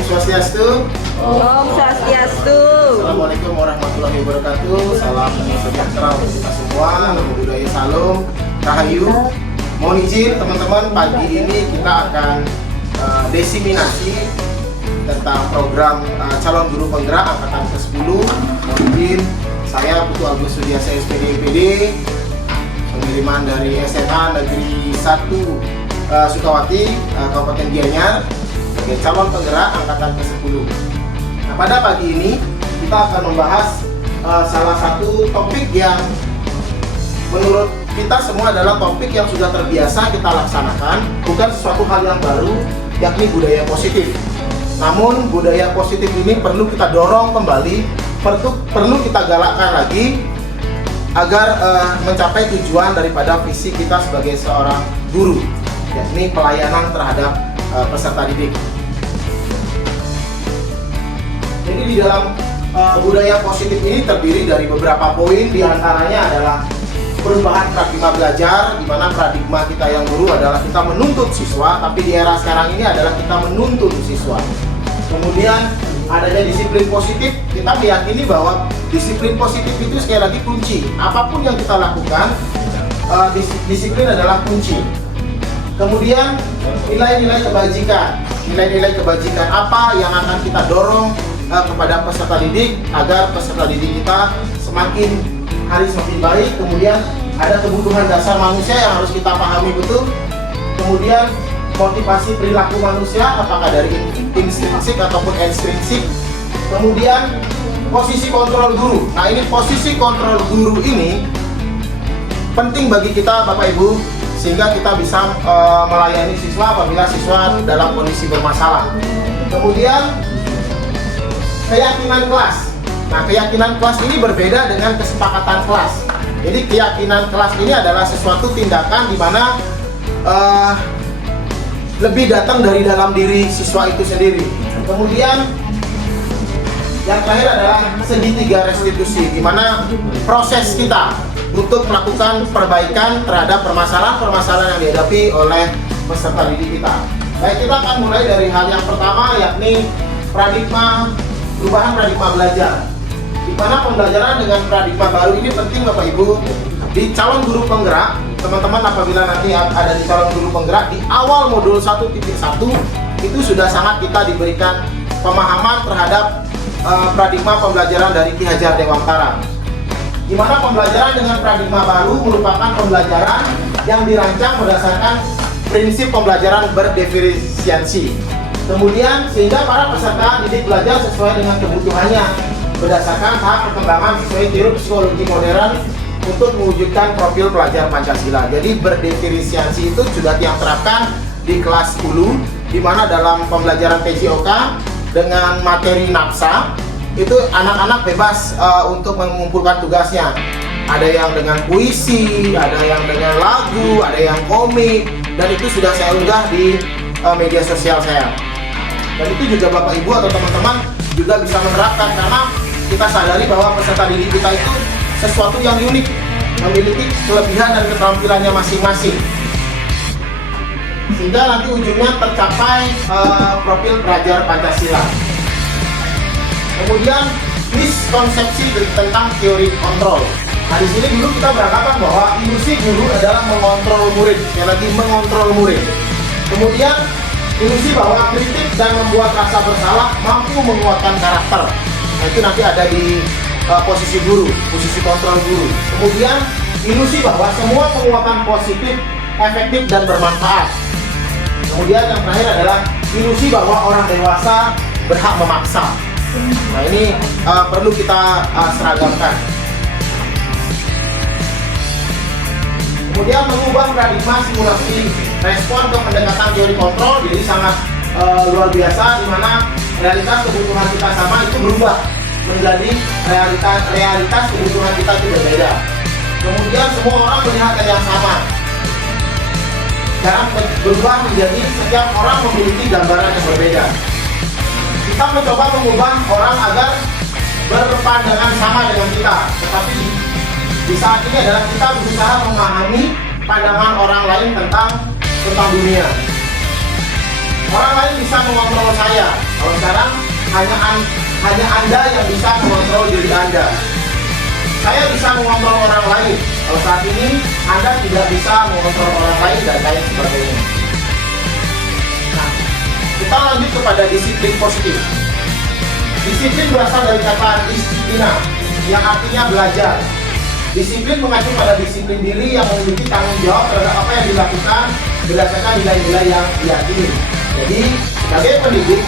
Om Swastiastu. Om Swastiastu. Assalamualaikum warahmatullahi wabarakatuh. Salam sejahtera untuk kita semua. Namo Buddhaya, salam rahayu. Mohon izin teman-teman, pagi ini kita akan desiminasi tentang program calon guru penggerak angkatan ke-10. Mohon izin, saya Putu Agus Sudiasa SPD IPD, pengiriman dari SMA Negeri 1 Sukawati, Kabupaten Gianyar, sebagai calon penggerak angkatan ke-10. Nah, pada pagi ini kita akan membahas salah satu topik yang menurut kita semua adalah topik yang sudah terbiasa kita laksanakan, bukan sesuatu hal yang baru, yakni budaya positif. Namun budaya positif ini perlu kita dorong kembali, perlu kita galakkan lagi agar mencapai tujuan daripada visi kita sebagai seorang guru, yakni pelayanan terhadap peserta didik. Jadi di dalam budaya positif ini terdiri dari beberapa poin, diantaranya adalah perubahan paradigma belajar, di mana paradigma kita yang guru adalah kita menuntut siswa, tapi di era sekarang ini adalah kita menuntun siswa. Kemudian adanya disiplin positif, kita meyakini bahwa disiplin positif itu sekali lagi kunci. Apapun yang kita lakukan, disiplin adalah kunci. Kemudian nilai-nilai kebajikan apa yang akan kita dorong kepada peserta didik agar peserta didik kita semakin hari semakin baik. Kemudian ada kebutuhan dasar manusia yang harus kita pahami betul. Kemudian motivasi perilaku manusia, apakah dari intrinsik ataupun ekstrinsik. Kemudian posisi kontrol guru. Nah, ini posisi kontrol guru ini penting bagi kita Bapak Ibu, sehingga kita bisa melayani siswa apabila siswa dalam kondisi bermasalah. Kemudian keyakinan kelas. Nah, keyakinan kelas ini berbeda dengan kesepakatan kelas. Jadi keyakinan kelas ini adalah sesuatu tindakan di mana lebih datang dari dalam diri siswa itu sendiri. Kemudian yang terakhir adalah segitiga restitusi, di mana proses kita untuk melakukan perbaikan terhadap permasalahan-permasalahan yang dihadapi oleh peserta didik kita. Baik, kita akan mulai dari hal yang pertama, yakni perubahan paradigma belajar. Di mana pembelajaran dengan paradigma baru ini penting Bapak Ibu. Di calon guru penggerak, teman-teman apabila nanti ada di calon guru penggerak, di awal modul 1.1 itu sudah sangat kita diberikan pemahaman terhadap paradigma pembelajaran dari Ki Hajar Dewantara. Di mana pembelajaran dengan paradigma baru merupakan pembelajaran yang dirancang berdasarkan prinsip pembelajaran berdiferensiasi. Kemudian sehingga para peserta didik belajar sesuai dengan kebutuhannya berdasarkan tahap perkembangan sesuai teori psikologi modern untuk mewujudkan profil pelajar Pancasila. Jadi berdiferensiasi itu sudah yang terapkan di kelas 10, di mana dalam pembelajaran PJOK dengan materi nafsa itu anak-anak bebas untuk mengumpulkan tugasnya. Ada yang dengan puisi, ada yang dengan lagu, ada yang komik, dan itu sudah saya unggah di media sosial saya. Dan itu juga Bapak Ibu atau teman-teman juga bisa menerapkan, karena kita sadari bahwa peserta didik kita itu sesuatu yang unik, memiliki kelebihan dan keterampilannya masing-masing, sehingga nanti ujungnya tercapai profil pelajar Pancasila. Kemudian miskonsepsi tentang teori kontrol. Nah, di sini dulu kita beranggapan bahwa ilusi guru adalah mengontrol murid, sekali lagi mengontrol murid. Kemudian ilusi bahwa kritik dan membuat rasa bersalah mampu menguatkan karakter. Nah, itu nanti ada di posisi guru, posisi kontrol guru. Kemudian ilusi bahwa semua penguatan positif, efektif dan bermanfaat. Kemudian yang terakhir adalah ilusi bahwa orang dewasa berhak memaksa. Nah, ini perlu kita seragamkan. Kemudian mengubah paradigma simulasi respon ke pendekatan teori kontrol, jadi sangat luar biasa, di mana realitas kebutuhan kita sama itu berubah menjadi realitas kebutuhan kita itu berbeda. Kemudian semua orang melihat hal yang sama. Sekarang berubah menjadi setiap orang memiliki gambaran yang berbeda. Kita mencoba mengubah orang agar berpandangan sama dengan kita, tetapi di saat ini adalah kita berusaha memahami pandangan orang lain tentang dunia. Orang lain bisa bisa mengontrol saya. Kalau sekarang hanya Anda yang bisa mengontrol diri Anda. Saya bisa mengontrol orang lain. Kalau saat ini Anda tidak bisa mengontrol orang lain dan lain sebagainya. Nah, kita lanjut kepada disiplin positif. Disiplin berasal dari kata disiplina, yang artinya belajar. Disiplin mengacu pada disiplin diri yang memiliki tanggung jawab terhadap apa yang dilakukan berdasarkan nilai-nilai yang diyakini. Jadi, sebagai pendidik,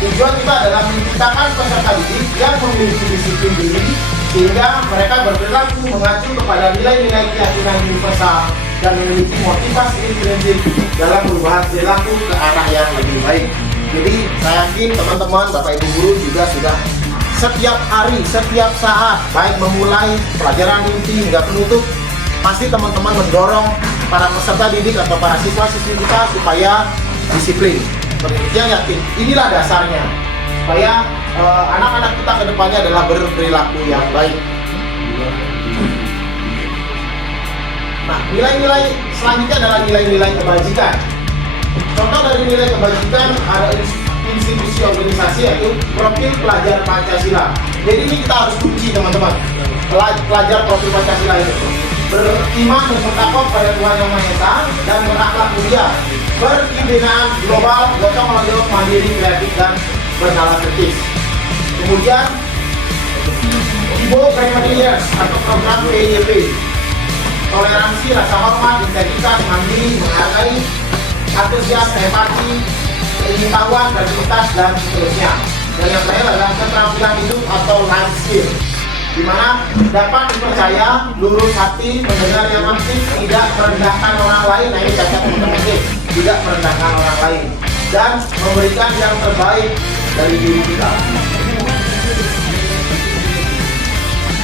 tujuan kita adalah menciptakan peserta didik yang memiliki disiplin diri sehingga mereka berperilaku mengacu kepada nilai-nilai keyakinan universal dan memiliki motivasi intrinsik dalam perubahan perilaku ke arah yang lebih baik. Jadi, saya yakin teman-teman, Bapak Ibu guru juga sudah setiap hari, setiap saat, baik memulai pelajaran inti hingga penutup, pasti teman-teman mendorong para peserta didik atau para siswa-siswi kita supaya disiplin. Penelitian yakin inilah dasarnya supaya anak-anak kita ke depannya adalah berperilaku yang baik. Nah, nilai-nilai selanjutnya adalah nilai-nilai kebajikan. Contoh dari nilai kebajikan ada institusi organisasi, yaitu profil pelajar Pancasila. Jadi ini kita harus kunci teman-teman, pelajar profil Pancasila itu beriman dan bertakwa pada Tuhan Yang Maha Esa dan berakhlak mulia, beridentidad global, gotong royong, mandiri, kreatif dan bernalar kritis. Kemudian Ibo Primary Years atau program PYP, toleransi, rasa hormat, integritas, mandiri, menghargai, antusias, empati, pengetahuan, kreativitas dan seterusnya. Dan yang terakhir adalah keterampilan hidup atau life skill, di mana dapat dipercaya, lurus hati, mendengar yang aktif, tidak merendahkan orang lain. Nah, ini cacat teman-teman, tidak merendahkan orang lain dan memberikan yang terbaik dari diri kita.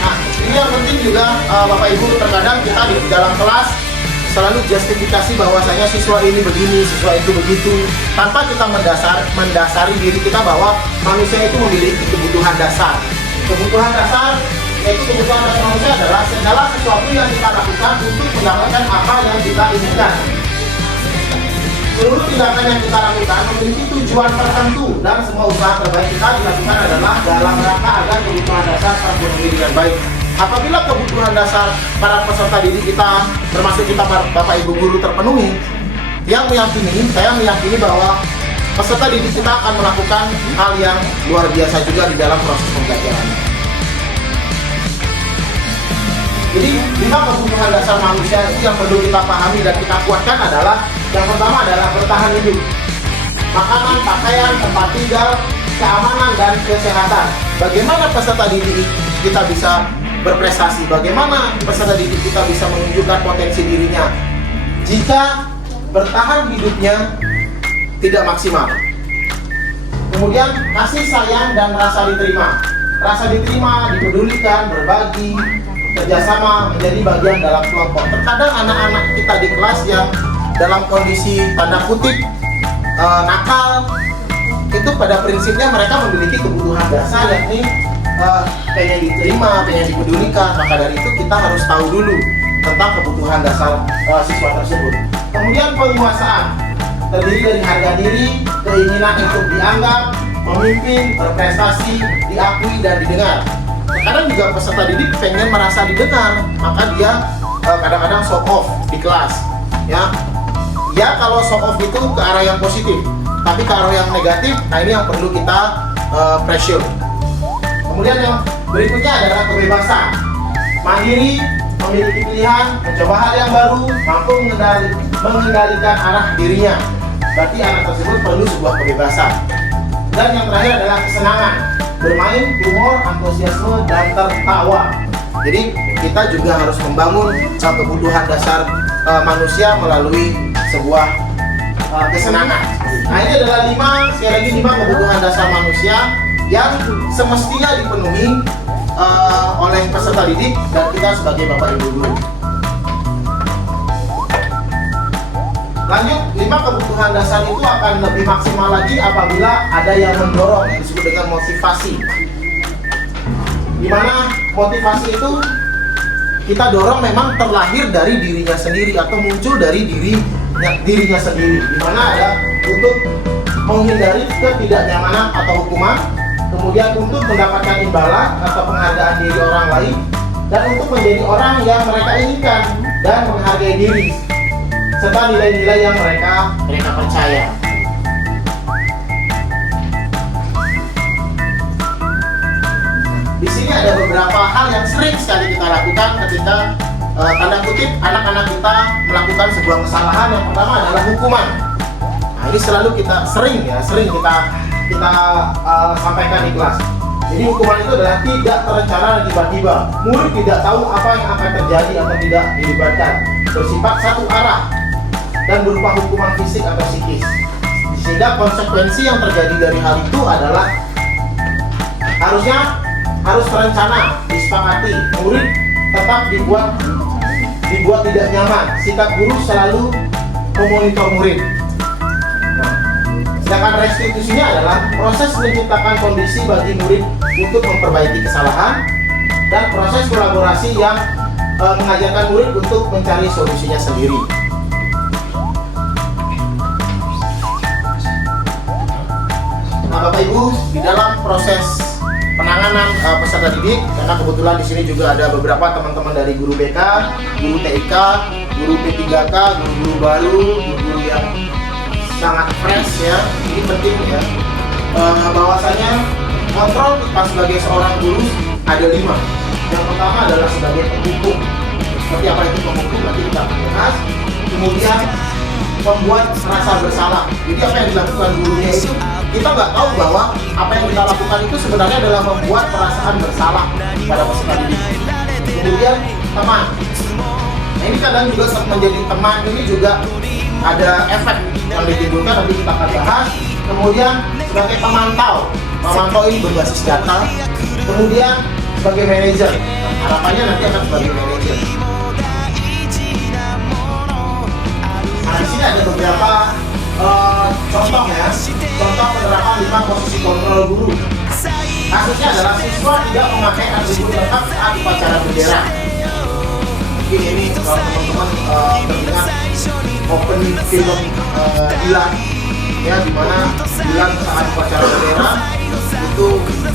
Nah, ini yang penting juga Bapak Ibu, terkadang kita di dalam kelas selalu justifikasi bahwasanya siswa ini begini, siswa itu begitu, tanpa kita mendasari diri kita bahwa manusia itu memiliki kebutuhan dasar. Kebutuhan dasar, yaitu kebutuhan dasar manusia adalah segala sesuatu yang kita lakukan untuk mendapatkan apa yang kita inginkan. Seluruh tindakan yang kita lakukan memiliki tujuan tertentu dan semua usaha terbaik kita dilakukan adalah dalam rangka agar kebutuhan dasar terpenuhi dengan baik. Apabila kebutuhan dasar para peserta didik kita, termasuk kita Bapak Ibu guru terpenuhi, saya meyakini bahwa peserta didik kita akan melakukan hal yang luar biasa juga di dalam proses pembelajaran. Jadi 5 kebutuhan dasar manusia itu yang perlu kita pahami dan kita kuatkan adalah, yang pertama adalah bertahan hidup, makanan, pakaian, tempat tinggal, keamanan dan kesehatan. Bagaimana peserta didik kita bisa berprestasi? Bagaimana peserta didik kita bisa menunjukkan potensi dirinya jika bertahan hidupnya tidak maksimal? Kemudian kasih sayang dan rasa diterima. Rasa diterima, dipedulikan, berbagi, kerjasama, menjadi bagian dalam kelompok. Terkadang anak-anak kita di kelas yang dalam kondisi tanda kutip nakal, itu pada prinsipnya mereka memiliki kebutuhan dasar, yakni pengen diterima, pengen dipedulikan. Maka dari itu kita harus tahu dulu tentang kebutuhan dasar siswa tersebut. Kemudian penguasaan, terdiri dari harga diri, keinginan untuk dianggap, memimpin, berprestasi, diakui dan didengar. Kadang juga peserta didik pengen merasa didengar, maka dia kadang-kadang show off di kelas. Ya kalau show off itu ke arah yang positif, tapi ke arah yang negatif, nah ini yang perlu kita pressure. Kemudian yang berikutnya adalah kebebasan, mandiri, memiliki pilihan, mencoba hal yang baru, mampu mengendalikan arah dirinya. Berarti anak tersebut perlu sebuah kebebasan. Dan yang terakhir adalah kesenangan, bermain, humor, antusiasme, dan tertawa. Jadi kita juga harus membangun kebutuhan dasar manusia melalui sebuah kesenangan. Nah, ini adalah 5 kebutuhan dasar manusia yang semestinya dipenuhi oleh peserta didik dan kita sebagai Bapak Ibu guru. Lanjut, 5 kebutuhan dasar itu akan lebih maksimal lagi apabila ada yang mendorong, yang disebut dengan motivasi. Dimana motivasi itu kita dorong memang terlahir dari dirinya sendiri atau muncul dari dirinya sendiri. Dimana ada untuk menghindari ketidaknyamanan atau hukuman, kemudian untuk mendapatkan imbalan atau penghargaan diri orang lain, dan untuk menjadi orang yang mereka inginkan dan menghargai diri, serta nilai-nilai yang mereka percaya. Di sini ada beberapa hal yang sering sekali kita lakukan ketika tanda kutip anak-anak kita melakukan sebuah kesalahan. Yang pertama adalah hukuman. Nah, ini selalu sering kita sampaikan di kelas. Jadi hukuman itu adalah tidak terencana dan tiba-tiba. Murid tidak tahu apa yang akan terjadi atau tidak dilibatkan. Bersifat satu arah dan berupa hukuman fisik atau psikis. Sehingga konsekuensi yang terjadi dari hal itu adalah harus terencana, disepakati. Murid tetap dibuat tidak nyaman. Sikap guru selalu memonitor murid. Nah, sedangkan restitusinya adalah proses menciptakan kondisi bagi murid untuk memperbaiki kesalahan dan proses kolaborasi yang mengajarkan murid untuk mencari solusinya sendiri. Nah, Bapak Ibu, di dalam proses penanganan peserta didik, karena kebetulan di sini juga ada beberapa teman-teman dari guru BK, guru TIK, guru P3K, guru-guru baru, guru-guru yang sangat fresh ya. Ini penting ya. Bahwasanya kontrol kita sebagai seorang guru ada 5. Yang pertama adalah sebagai penghukum. Seperti apa itu penghukum nanti kita bahas. Kemudian membuat rasa bersalah. Jadi apa yang dilakukan gurunya itu kita nggak tahu bahwa apa yang kita lakukan itu sebenarnya adalah membuat perasaan bersalah pada peserta didik. Kemudian teman. Nah, ini kadang juga menjadi teman ini juga ada efek yang ditimbulkan, nanti kita akan bahas. Kemudian sebagai pemantau ini berbasis data. Kemudian sebagai manajer, harapannya nanti akan sebagai manajer. Nah, di sini ada beberapa contoh ya, contoh penerapan 5 posisi kontrol guru. Kasusnya adalah siswa tidak memakai atribut lengkap saat upacara bendera. Mungkin ini kalau teman-teman teringat opening film Dilan ya, dimana Dilan saat upacara bendera itu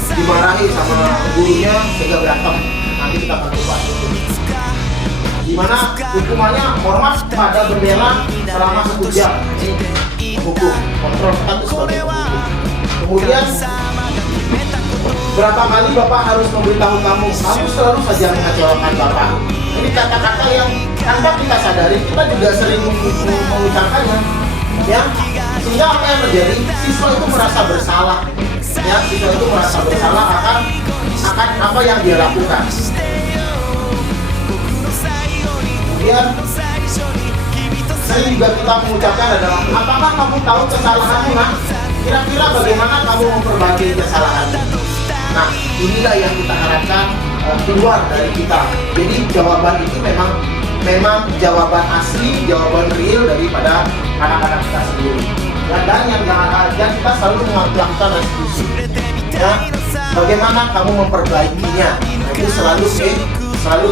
dimarahi sama gurunya sehingga berantem. Nanti kita akan bahas itu. Dimana hukumannya hormat pada bendera selama 1 jam. Ini hukum kontrol status sebagai penghukum. Kemudian berapa kali Bapak harus memberitahu kamu selalu saja mengecewakan Bapak. Ini kata-kata yang tanpa kita sadari kita juga sering mengucapkannya ya, sehingga apa yang terjadi, siswa itu merasa bersalah ya, siswa itu merasa bersalah akan apa yang dia lakukan. Kemudian sering juga kita mengucapkan adalah, apakah kamu tahu kesalahanmu nak? Kira-kira bagaimana kamu memperbaiki kesalahanmu? Nah, inilah yang kita harapkan keluar dari kita. Jadi jawaban itu memang jawaban asli, jawaban real daripada anak-anak kita sendiri. Dan yang jangan kita selalu melakukan restitusi. Ya, bagaimana kamu memperbaikinya? Nah, itu selalu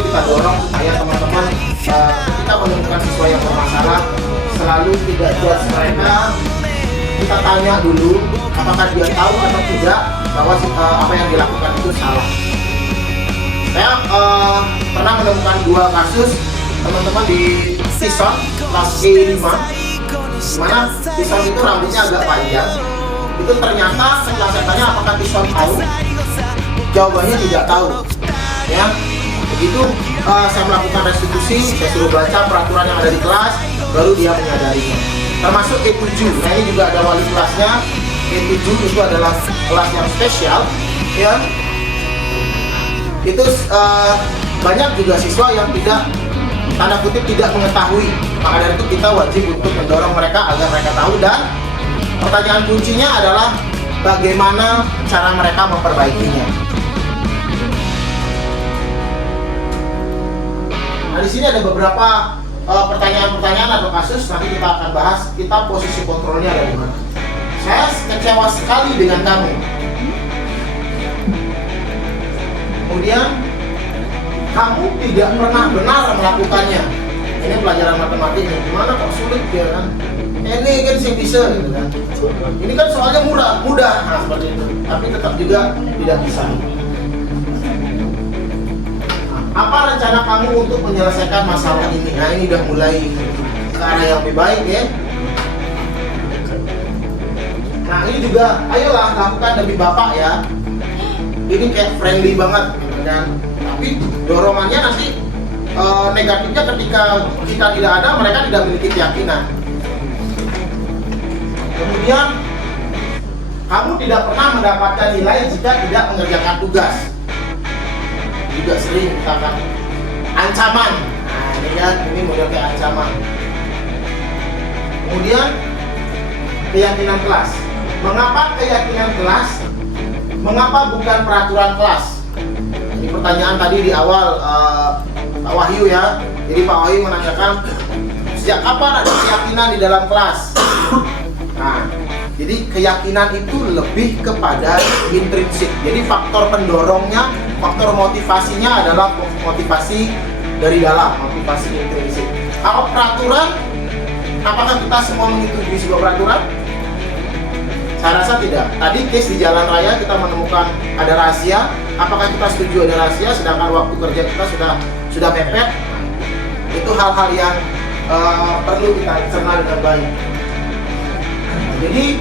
kita dorong supaya teman-teman ketika menemukan siswa yang bermasalah selalu tidak judge mereka. Kita tanya dulu apakah dia tahu atau tidak bahwa apa yang dilakukan itu salah. Saya pernah menemukan 2 kasus teman-teman di Tison kelas E5, dimana Tison itu rambutnya agak panjang. Itu ternyata setelah saya tanya apakah Tison tahu, jawabannya tidak tahu. Ya, begitu saya melakukan restitusi, saya suruh baca peraturan yang ada di kelas, baru dia menyadarinya. Termasuk E7, nah ini juga ada wali kelasnya. E7 itu adalah kelas yang spesial, ya. Itu banyak juga siswa yang tidak, tanda kutip, tidak mengetahui. Maka dari itu kita wajib untuk mendorong mereka agar mereka tahu, dan pertanyaan kuncinya adalah bagaimana cara mereka memperbaikinya. Nah, di sini ada beberapa pertanyaan-pertanyaan atau kasus, nanti kita akan bahas kita posisi kontrolnya ada di mana. Saya kecewa sekali dengan kamu. Kemudian kamu tidak pernah benar melakukannya. Ini pelajaran matematiknya, gimana kok sulit ya kan? ini kan sih bisa gitu kan. Ini kan soalnya mudah, nah seperti itu. Tapi tetap juga tidak bisa. Apa rencana kamu untuk menyelesaikan masalah ini? Nah ini udah mulai ke arah yang lebih baik ya. Nah ini juga, ayolah lakukan demi Bapak ya. Ini kayak friendly banget gitu kan. Tapi dorongannya nanti negatifnya ketika kita tidak ada, mereka tidak memiliki keyakinan. Kemudian kamu tidak pernah mendapatkan nilai jika tidak mengerjakan tugas. Juga sering misalkan ancaman. Nah ini kan, ini model kayak ancaman. Kemudian keyakinan kelas. Mengapa keyakinan kelas? Mengapa bukan peraturan kelas? Ini pertanyaan tadi di awal Pak Wahyu ya. Jadi Pak Wahyu menanyakan sejak kapan ada keyakinan di dalam kelas? Nah, jadi keyakinan itu lebih kepada intrinsik. Jadi faktor pendorongnya, faktor motivasinya adalah motivasi dari dalam, motivasi intrinsik. Kalau peraturan, apakah kita semua mengikuti sebuah peraturan? Saya rasa tidak. Tadi case di jalan raya kita menemukan ada rahasia. Apakah kita setuju ada rahasia? Sedangkan waktu kerja kita sudah mepet. Itu hal-hal yang perlu kita cerna dengan baik. Jadi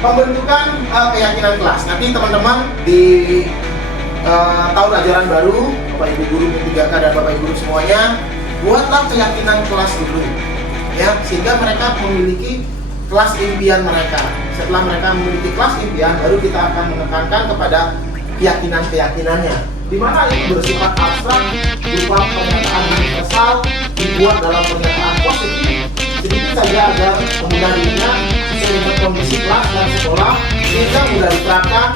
pembentukan keyakinan kelas. Nanti teman-teman di tahun ajaran baru, Bapak Ibu guru P3K dan Bapak Ibu guru semuanya, buatlah keyakinan kelas dulu, ya, sehingga mereka memiliki kelas impian mereka. Setelah mereka memiliki kelas impian, baru kita akan menekankan kepada keyakinan-keyakinannya, di mana itu bersifat abstrak, berupa pernyataan universal, dibuat dalam pernyataan positif, sedikit saja agar memudahkan dirinya sesuai dengan kondisi kelas dan sekolah, sehingga mudah diterapkan.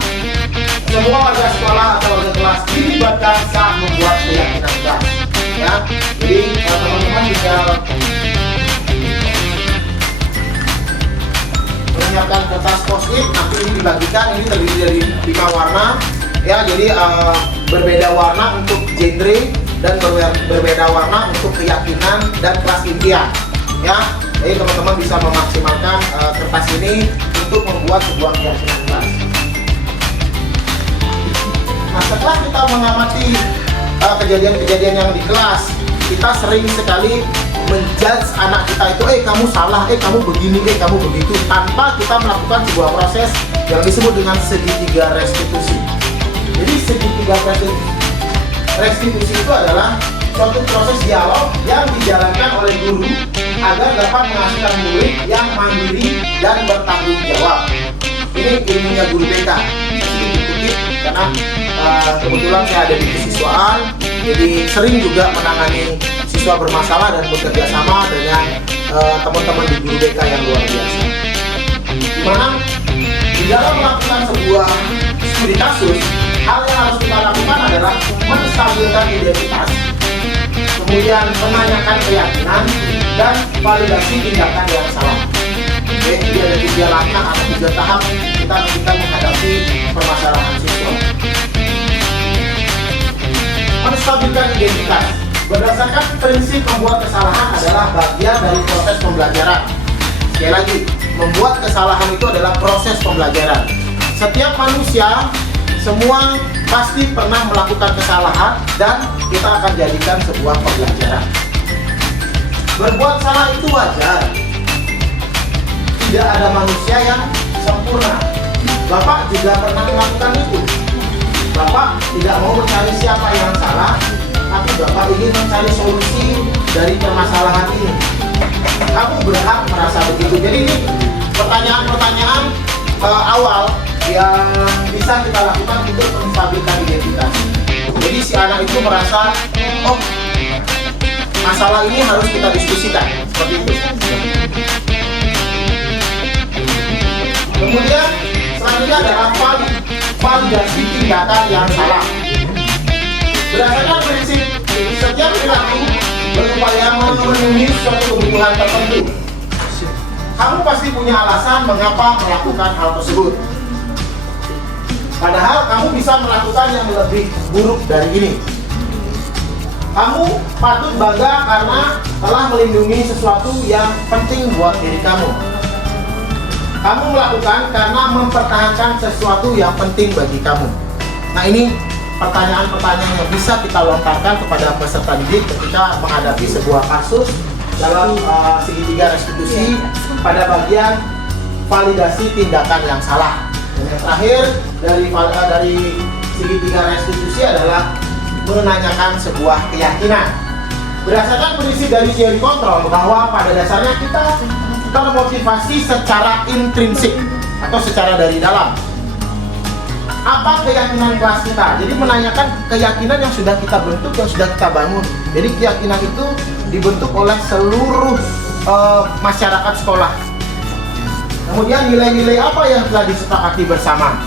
Semua warga sekolah atau warga kelas dilibatkan saat membuat keyakinan kelas. Ya, jadi teman-teman bisa menyiapkan kertas post-it, nanti ini dibagikan. Ini terdiri dari 5 warna, ya. Jadi berbeda warna untuk genre dan berbeda warna untuk keyakinan dan kelas impian, ya. Jadi teman-teman bisa memaksimalkan kertas ini untuk membuat sebuah keyakinan kelas. Nah, setelah kita mengamati kejadian-kejadian yang di kelas, kita sering sekali menjudge anak kita itu, kamu salah, kamu begini, kamu begitu, tanpa kita melakukan sebuah proses yang disebut dengan segitiga restitusi. Jadi segitiga restitusi itu adalah suatu proses dialog yang dijalankan oleh guru agar dapat menghasilkan murid yang mandiri dan bertanggung jawab. Ini ilmunya guru BK. Karena kebetulan saya ada di kesiswaan, jadi sering juga menangani siswa bermasalah dan bekerja sama dengan teman-teman di guru BK yang luar biasa. Dimana di dalam melakukan sebuah studi kasus, hal yang harus kita lakukan adalah menstabilkan identitas, kemudian menanyakan keyakinan, dan validasi tindakan yang salah. Jadi ada 3 langkah atau 3 tahap kita menghadapi permasalahan siswa. Menstabilkan identitas berdasarkan prinsip membuat kesalahan adalah bagian dari proses pembelajaran. Sekali lagi, membuat kesalahan itu adalah proses pembelajaran. Setiap manusia semua pasti pernah melakukan kesalahan dan kita akan jadikan sebuah pembelajaran. Berbuat salah itu wajar. Tidak ada manusia yang sempurna. Bapak juga pernah melakukan itu. Bapak tidak mau mencari siapa yang salah, tapi Bapak ingin mencari solusi dari permasalahan ini. Kamu berhak merasa begitu. Jadi ini pertanyaan-pertanyaan awal yang bisa kita lakukan untuk menstabilkan identitas. Jadi si anak itu merasa, oh, masalah ini harus kita diskusikan, seperti itu. Kemudian selanjutnya adalah validasi tindakan yang salah. Berdasarkan prinsip setiap perilaku berupaya memenuhi suatu kebutuhan tertentu. Kamu pasti punya alasan mengapa melakukan hal tersebut. Padahal kamu bisa melakukan yang lebih buruk dari ini. Kamu patut bangga karena telah melindungi sesuatu yang penting buat diri kamu. Kamu melakukan karena mempertahankan sesuatu yang penting bagi kamu. Nah, ini pertanyaan-pertanyaan yang bisa kita lontarkan kepada peserta didik ketika menghadapi sebuah kasus dalam segitiga restitusi pada bagian validasi tindakan yang salah. Dan yang terakhir dari segitiga restitusi adalah menanyakan sebuah keyakinan. Berdasarkan prinsip dari teori kontrol bahwa pada dasarnya kita termotivasi secara intrinsik atau secara dari dalam. Apa keyakinan kelas kita? Jadi menanyakan keyakinan yang sudah kita bentuk, yang sudah kita bangun. Jadi keyakinan itu dibentuk oleh seluruh masyarakat sekolah. Kemudian nilai-nilai apa yang telah disepakati bersama?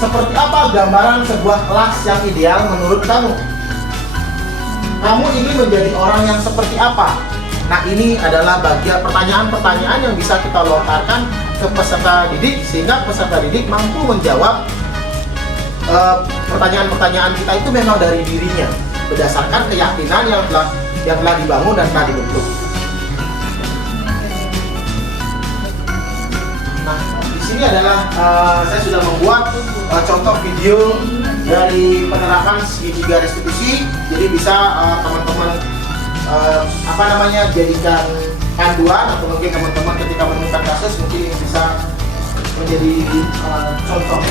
Seperti apa gambaran sebuah kelas yang ideal menurut kamu? Kamu ingin menjadi orang yang seperti apa? Nah, ini adalah bagian pertanyaan-pertanyaan yang bisa kita lontarkan ke peserta didik sehingga peserta didik mampu menjawab pertanyaan-pertanyaan kita itu memang dari dirinya berdasarkan keyakinan yang telah dibangun dan telah dibentuk. Nah, di sini adalah saya sudah membuat contoh video dari penerapan segitiga restitusi. Jadi bisa teman-teman jadikan panduan, atau mungkin teman-teman ketika menemukan kasus mungkin bisa menjadi contoh.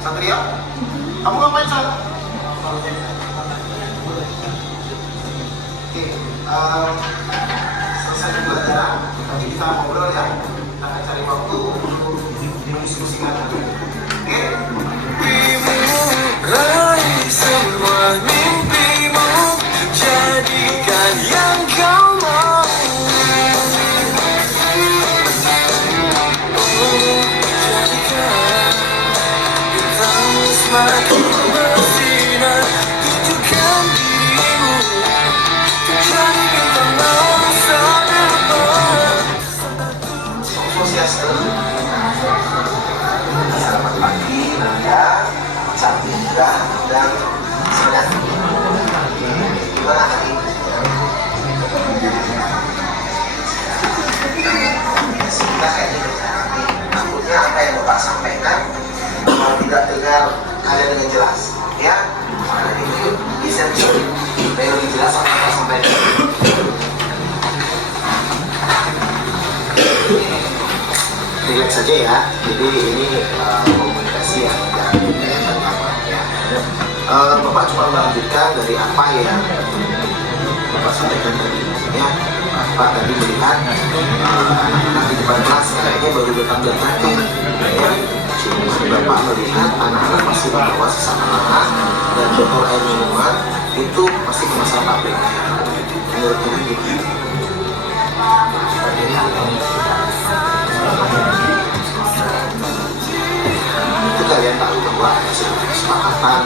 Satria, kamu ngapain sana? Oke, selesai pembelajaran, nanti kita ngobrol ya. Kita akan cari waktu untuk mendiskusikan. Oke? Raih semua mimpimu, jadikan yang kau mau. Jadikan bintang semakin bersinar, tunjukkan dirimu, jadi bintang masa depan. Sosiaste, selamat pagi, Nanda, Chandra, dan Sinan. Gimana hari ini? Kita kayak gini, takutnya apa yang Bapak sampaikan kalau tidak dengar kalian dengan jelas, ya? Nah, ini bisa supaya lebih jelas apa yang Bapak sampaikan. Relax saja ya. Jadi ini komunikasi yang Bapak cuma melanjutkan dari apa yang Bapak sampaikan tadi, ya. Bapak tadi melihat anak-anak di depan kelas kayaknya baru datang ya. Cuma Bapak melihat anak-anak masih membawa sisa makanan dan botol air minuman itu pasti kemasan pabrik. Menurut Ibu gitu. Itu kalian tahu bahwa ada sebuah kesepakatan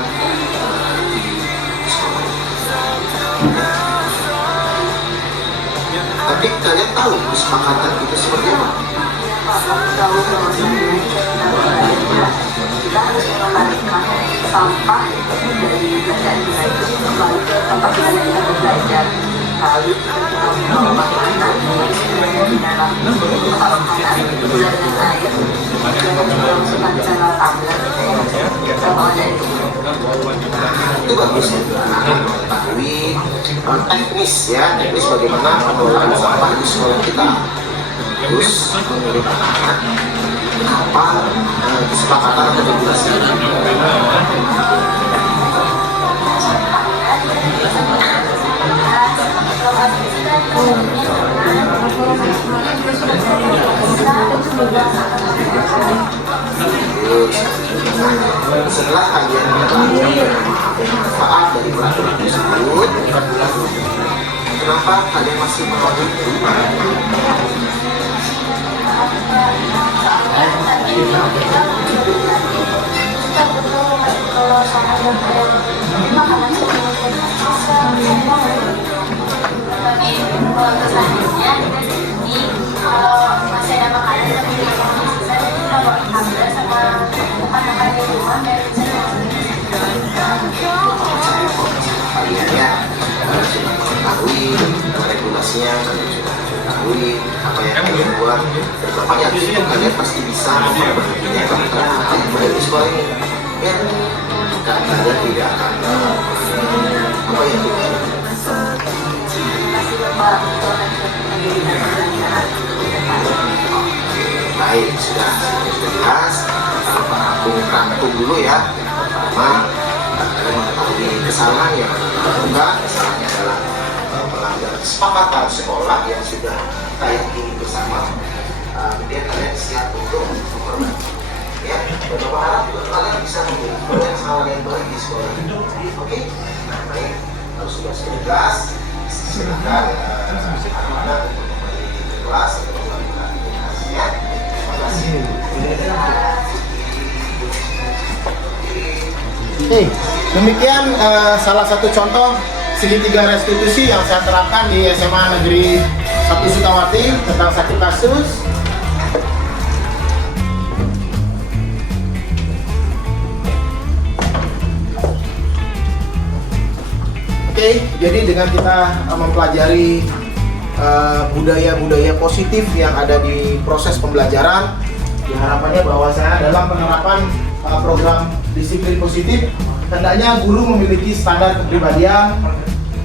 di sekolah. Tapi kalian tahu kesepakatan itu seperti apa? Kita harus mengembalikan sampah dari belajar itu kembali ke tempat di mana kita belajar. Lalu kita membawa makanan di dalam tempat makanan gula dengan air dan memasukkan channel tumbler kita bawa dari Itu bagus ya. Mengetahui teknis ya, teknis bagaimana pengelolaan sampah di sekolah kita. Terus menurut anak-anak apa kesepakatan atau regulasi ini? Setelah kalian mengetahui manfaat dari peraturan tersebut, kenapa kalian masih menolak perubahan? Selanjutnya ini kalau masih ada makanan tapi di bisa jadi kalau ambil sama makan di rumah dari Kalian ya sudah mengetahui regulasinya, kalian sudah mengetahui apa yang kalian buat, dan Bapak yakin kalian pasti bisa memperbaikinya karena kalian berada di sekolah ini. Ya, dan kalian tidak akan apa yang baik, sudah jelas. Kalau aku rangkum dulu ya. Yang pertama, kalian mengetahui kesalahan yang dilakukan. Kesalahannya adalah melanggar kesepakatan sekolah yang sudah kita yakini bersama. Kemudian kalian siap untuk memperbaiki. Ya, dan Bapak harap juga kalian bisa menjadi kesalahan yang baik di sekolah. Oke, baik. Kalau sudah jelas, silakan anak-anak untuk kembali ke kelas atau kembali ke aktivitas ya. Terima kasih. Oke, demikian salah satu contoh segitiga restitusi yang saya terapkan di SMA Negeri 1 Sukawati tentang satu kasus. Oke, jadi dengan kita mempelajari budaya-budaya positif yang ada di proses pembelajaran, harapannya bahwasanya dalam penerapan program disiplin positif, hendaknya guru memiliki standar kepribadian,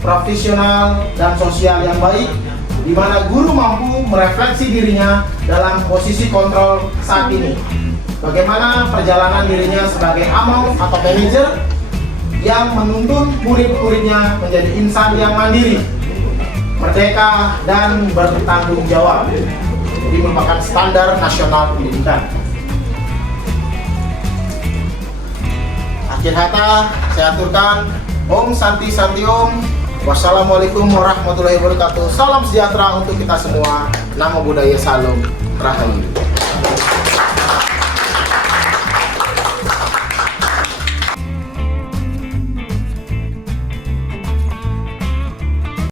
profesional, dan sosial yang baik, di mana guru mampu merefleksi dirinya dalam posisi kontrol saat ini. Bagaimana perjalanan dirinya sebagai amau atau manajer yang menuntun murid-muridnya menjadi insan yang mandiri, merdeka, dan bertanggung jawab. Jadi merupakan standar nasional pendidikan. Akhir kata, saya aturkan Om Santi Santi Om. Wassalamualaikum warahmatullahi wabarakatuh. Salam sejahtera untuk kita semua. Namo Buddhaya Salam Rahayu.